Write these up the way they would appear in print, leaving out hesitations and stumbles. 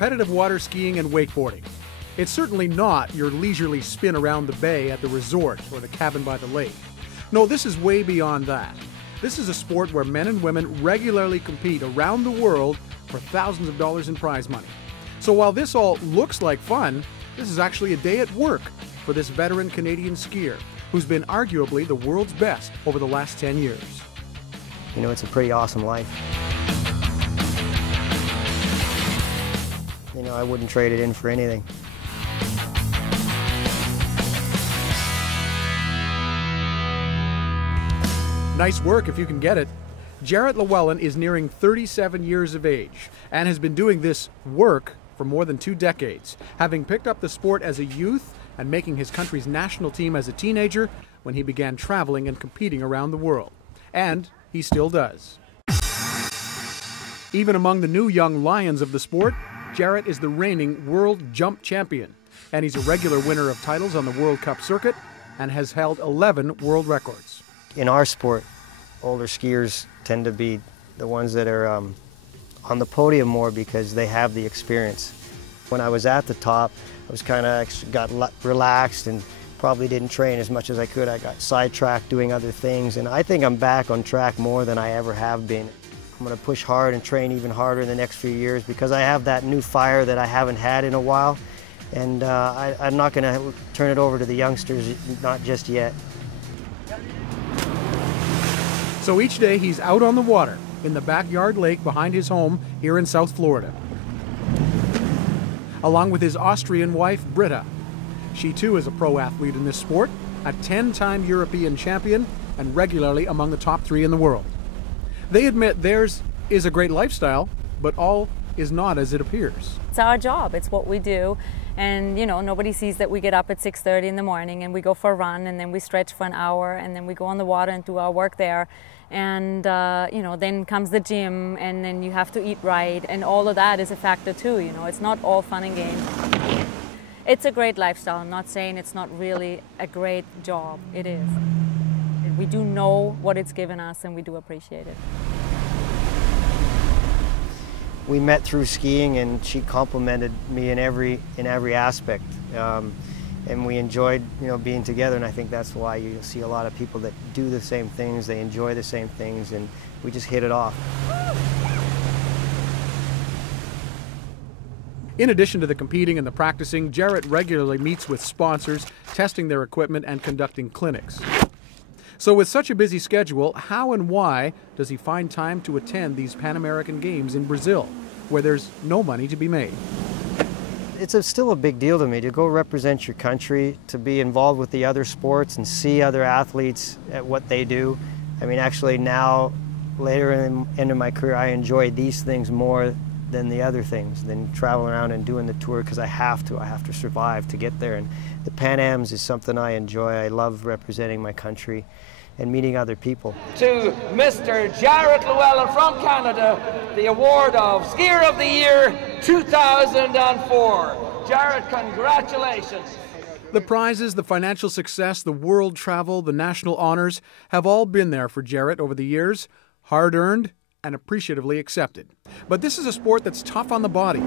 competitive water skiing and wakeboarding. It's certainly not your leisurely spin around the bay at the resort or the cabin by the lake. No, this is way beyond that. This is a sport where men and women regularly compete around the world for thousands of dollars in prize money. So while this all looks like fun, this is actually a day at work for this veteran Canadian skier who's been arguably the world's best over the last 10 years. You know, it's a pretty awesome life. You know, I wouldn't trade it in for anything. Nice work if you can get it. Jarrett Llewellyn is nearing 37 years of age and has been doing this work for more than 2 decades, having picked up the sport as a youth and making his country's national team as a teenager when he began traveling and competing around the world. And he still does. Even among the new young lions of the sport, Jarrett is the reigning world jump champion, and he's a regular winner of titles on the World Cup circuit and has held 11 world records. In our sport, older skiers tend to be the ones that are on the podium more because they have the experience. When I was at the top, I was got relaxed and probably didn't train as much as I could. I got sidetracked doing other things, and I think I'm back on track more than I ever have been. I'm going to push hard and train even harder in the next few years because I have that new fire that I haven't had in a while, and I'm not going to turn it over to the youngsters, not just yet. So each day he's out on the water in the backyard lake behind his home here in South Florida, along with his Austrian wife, Britta. She too is a pro athlete in this sport, a 10-time European champion and regularly among the top 3 in the world. They admit theirs is a great lifestyle, but all is not as it appears. It's our job, it's what we do. And you know, nobody sees that we get up at 6:30 in the morning and we go for a run and then we stretch for an hour and then we go on the water and do our work there. And you know, then comes the gym and then you have to eat right, and all of that is a factor too. You know, it's not all fun and games. It's a great lifestyle. I'm not saying it's not really a great job. It is. We do know what it's given us and we do appreciate it. We met through skiing, and she complimented me in every aspect, and we enjoyed, you know, being together. And I think that's why you see a lot of people that do the same things, they enjoy the same things, and we just hit it off. In addition to the competing and the practicing, Jarrett regularly meets with sponsors, testing their equipment and conducting clinics. So with such a busy schedule, how and why does he find time to attend these Pan American Games in Brazil, where there's no money to be made? It's still a big deal to me to go represent your country, to be involved with the other sports and see other athletes at what they do. I mean, actually now, later in the end of my career, I enjoy these things more than the other things, than traveling around and doing the tour, because I have to survive to get there. And the Pan Ams is something I enjoy. I love representing my country and meeting other people. To Mr. Jarrett Llewellyn from Canada, the award of Skier of the Year 2004. Jarrett, congratulations. The prizes, the financial success, the world travel, the national honors have all been there for Jarrett over the years, hard-earned and appreciatively accepted. But this is a sport that's tough on the body.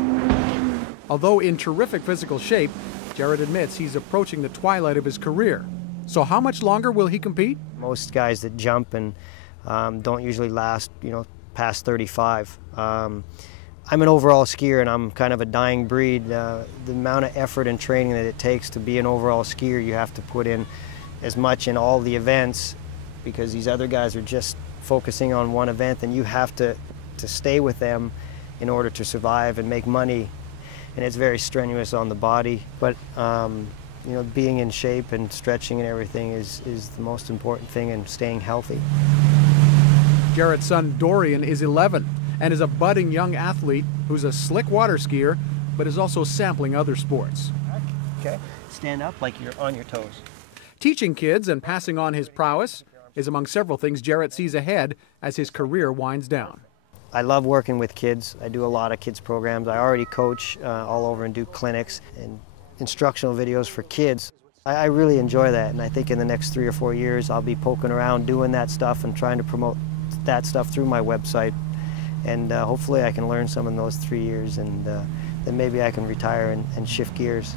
Although in terrific physical shape, Jarrett admits he's approaching the twilight of his career. So how much longer will he compete? Most guys that jump and don't usually last, you know, past 35. I'm an overall skier, and I'm kind of a dying breed. The amount of effort and training that it takes to be an overall skier, you have to put in as much in all the events, because these other guys are just focusing on one event, and you have to stay with them in order to survive and make money. And it's very strenuous on the body, but you know, being in shape and stretching and everything is the most important thing, and staying healthy. Jarrett's son Dorian is 11 and is a budding young athlete who's a slick water skier, but is also sampling other sports. Okay, stand up like you're on your toes. Teaching kids and passing on his prowess is among several things Jarrett sees ahead as his career winds down. I love working with kids. I do a lot of kids programs. I already coach all over and do clinics and instructional videos for kids. I really enjoy that, and I think in the next 3 or 4 years I'll be poking around doing that stuff and trying to promote that stuff through my website, and hopefully I can learn some in those 3 years and then maybe I can retire and shift gears.